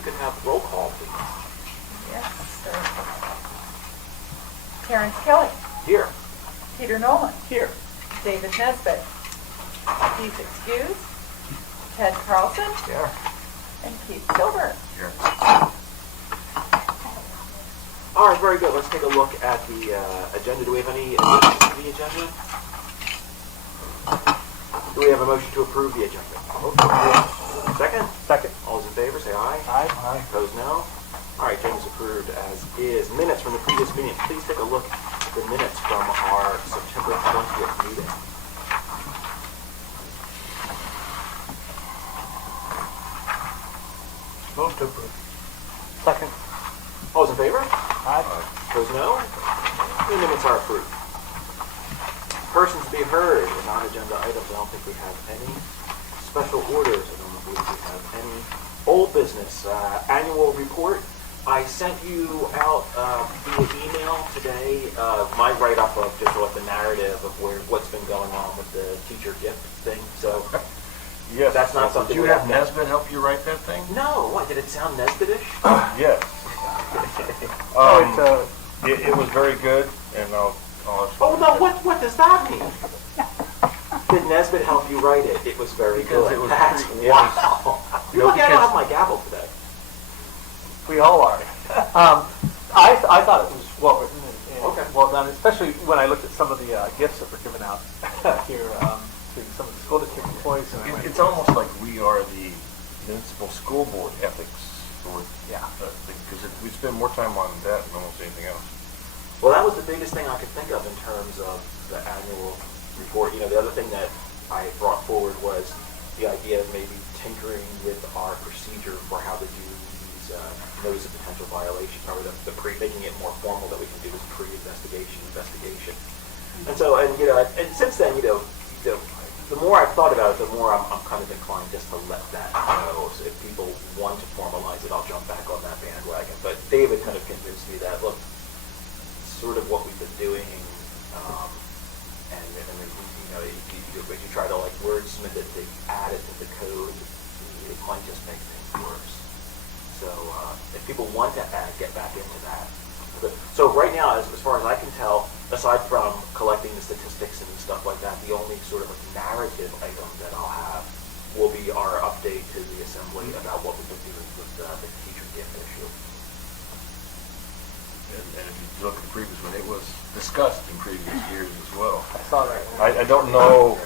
we could have roll call, please. Yes, sir. Terrence Kelly. Here. Peter Nolan. Here. David Nesbitt. He's excused. Ted Carlson. Here. And Keith Silver. Here. All right, very good. Let's take a look at the agenda. Do we have any additions to the agenda? Do we have a motion to approve the agenda? Second? Second. All those in favor, say aye. Aye. Opposed, no. All right, agenda is approved as is. Minutes from the previous meeting. Please take a look at the minutes from our September 20th meeting. Move to approve. Second. All those in favor? Aye. Opposed, no. The minutes are approved. Persons to be heard are not agenda items. I don't think we have any. Special orders. I don't believe we have any. Old business. Annual report. I sent you out via email today my write-up of just what the narrative of what's been going on with the teacher gift thing. So yes, that's not something. Did you have Nesbitt help you write that thing? No. What, did it sound Nesbitt-ish? Yes. It was very good, and I'll Oh no! What does that mean? Did Nesbitt help you write it? It was very Because good. it was That's pretty- wow. You're lucky I don't have my gavel today. We all are. I thought it was well written and Okay. well done, especially when I looked at some of the gifts that were given out here to some of the school district employees. And I went, It's almost like we are the municipal school board ethics board. Yeah. Because we spend more time on that than almost anything else. Well, that was the biggest thing I could think of in terms of the annual report. You know, the other thing that I brought forward was the idea of maybe tinkering with our procedure for how to do these notice of potential violation, or making it more formal that we can do this investigation. And so, and since then, the more I've thought about it, the more I'm kind of inclined just to let that go. So if people want to formalize it, I'll jump back on that bandwagon. But David kind of convinced me that, look, sort of what we've been doing, and if you try to like wordsmith it to add it to the code, it might just make things worse. So if people want to get back into that, so right now, as far as I can tell, aside from collecting the statistics and stuff like that, the only sort of like narrative item that I'll have will be our update to the assembly about what we've been doing with the teacher gift issue. And if you look at the previous one, it was discussed in previous years as well. I saw that. I don't know,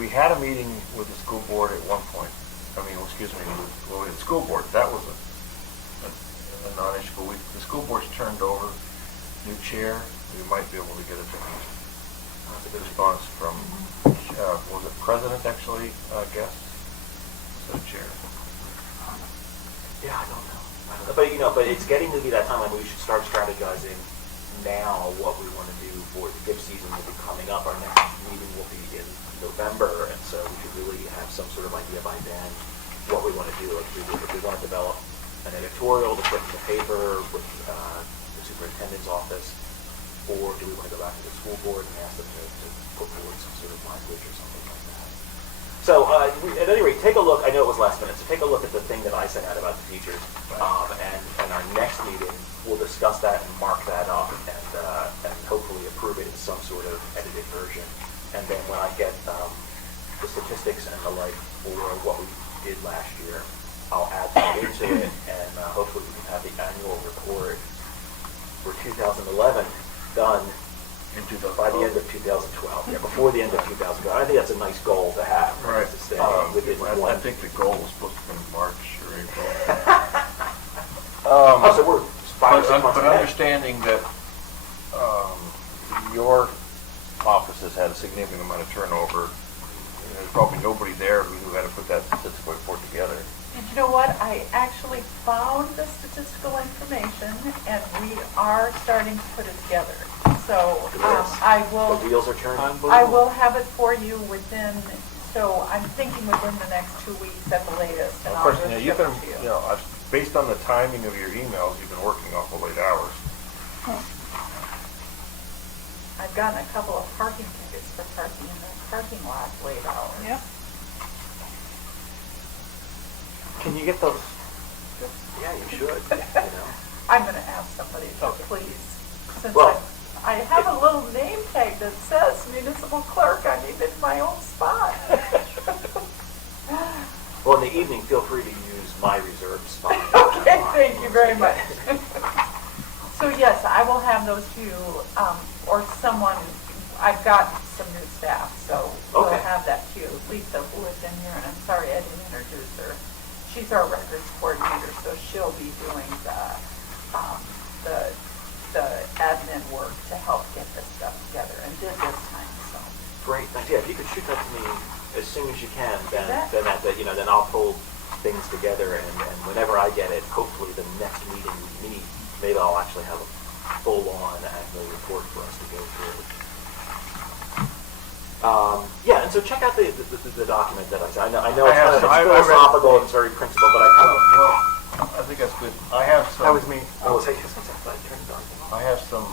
we had a meeting with the school board at one point. With the school board, that was a non-issue. But the school board's turned over, new chair. We might be able to get a different response from, was it president actually, guest? So chair. Yeah, I don't know. But it's getting to be that time when we should start strategizing now what we want to do for the gift season will be coming up. Our next meeting will be in November, and so we should really have some sort of idea by then what we want to do. Like if we want to develop an editorial to put in the paper with the superintendent's office, or do we want to go back to the school board and ask them to put forward some sort of language or something like that? So at any rate, take a look. I know it was last minute, so take a look at the thing that I sent out about the teachers. And our next meeting, we'll discuss that and mark that up and hopefully approve it in some sort of edited version. And then when I get the statistics and the like for what we did last year, I'll add that into it, and hopefully we can have the annual report for 2011 done by the end of 2012. Yeah, before the end of 2012. I think that's a nice goal to have. Right. To stay within I think the goal was supposed to be March or April. So we're 5 or 6 months But ahead. understanding that your office has had a significant amount of turnover, there's probably nobody there who had to put that statistical report together. And you know what? I actually found the statistical information, and we are starting to put it together. So I will. The wheels are turning. I will have it for you within. So I'm thinking within the next 2 weeks at the latest, and Of I'll course, just you've ship been, it to you. based on the timing of your emails, you've been working awful late hours. I've gotten a couple of parking tickets for parking in the parking lot late hours. Can you get those Yeah, you should, you know. I'm gonna ask somebody to Okay. please, since Well, I have a little name tag that says municipal clerk, I'm even in my own spot. Well, in the evening, feel free to use my reserved spot. Okay, thank you very much. So yes, I will have those to you, or someone, I've got some new staff, so we'll Okay. have that to you. Lisa, who is in here, and I'm sorry I didn't introduce her. She's our records coordinator, so she'll be doing the admin work to help get this stuff together, and did this time, so. Great, thanks. Yeah, if you could shoot that to me as soon as you can, then, You bet. then I'll pull things together, and whenever I get it, hopefully the next meeting we meet, maybe I'll actually have a full-on annual report for us to go through. Yeah, and so check out the document that I sent. I know I have it's some- kind of I read it. philosophical and it's very principled, but I kind of. Well, I think that's good. I have some. That was me. Oh, take this one. I turned it on. I have some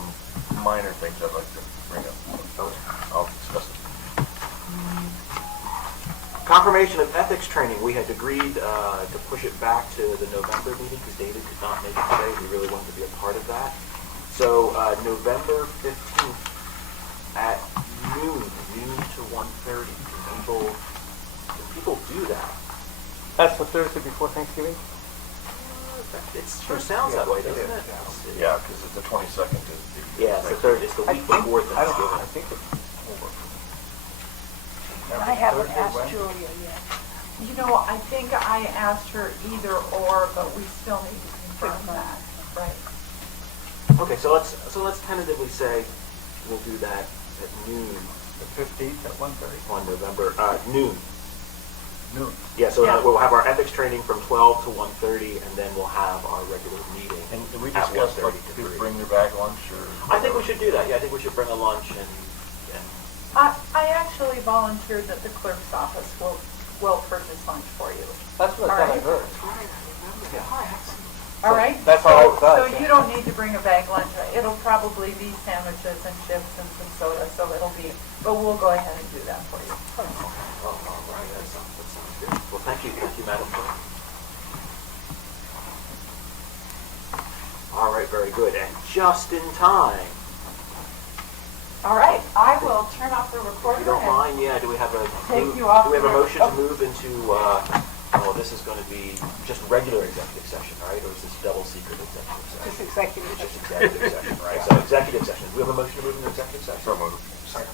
minor things I'd like to bring up. I'll discuss it. Confirmation of ethics training, we had agreed to push it back to the November meeting because David could not make it today. We really wanted to be a part of that. So November 15th at noon to 1:30. Can people do that? That's the Thursday before Thanksgiving? It sure sounds that way, doesn't it? Yeah, because it's the 22nd. Yeah, it's the third. It's the week before Thanksgiving. I think it's. I haven't asked Julia yet. You know, I think I asked her either or, but we still need to confirm that, right? Okay, so let's tentatively say we'll do that at noon The 15th at 1:30. on November noon. Noon. Yeah, so Yeah. we'll have our ethics training from 12 to 1:30, and then we'll have our regular meeting And did we at discuss 1:30 like to to 3. bring their bag lunch or? I think we should do that. Yeah, I think we should bring a lunch and I actually volunteered that the clerk's office will purchase lunch for you. That's what I thought I Alright. heard. All right? That's all I thought. So you don't need to bring a bag lunch. It'll probably be sandwiches and chips and some soda, so but we'll go ahead and do that for you. Oh, all right, that sounds good. Well, thank you, Madam Clerk. All right, very good, and just in time. All right, I will turn off the recorder. If you don't and- mind, yeah, do we have a Take you off do we have a the- motion to oh. move into, well, this is going to be just regular executive session, right? Or is this double secret executive session? Just executive It's just executive session, right? So executive session. Do we have a motion to move into executive session? So moved. Second.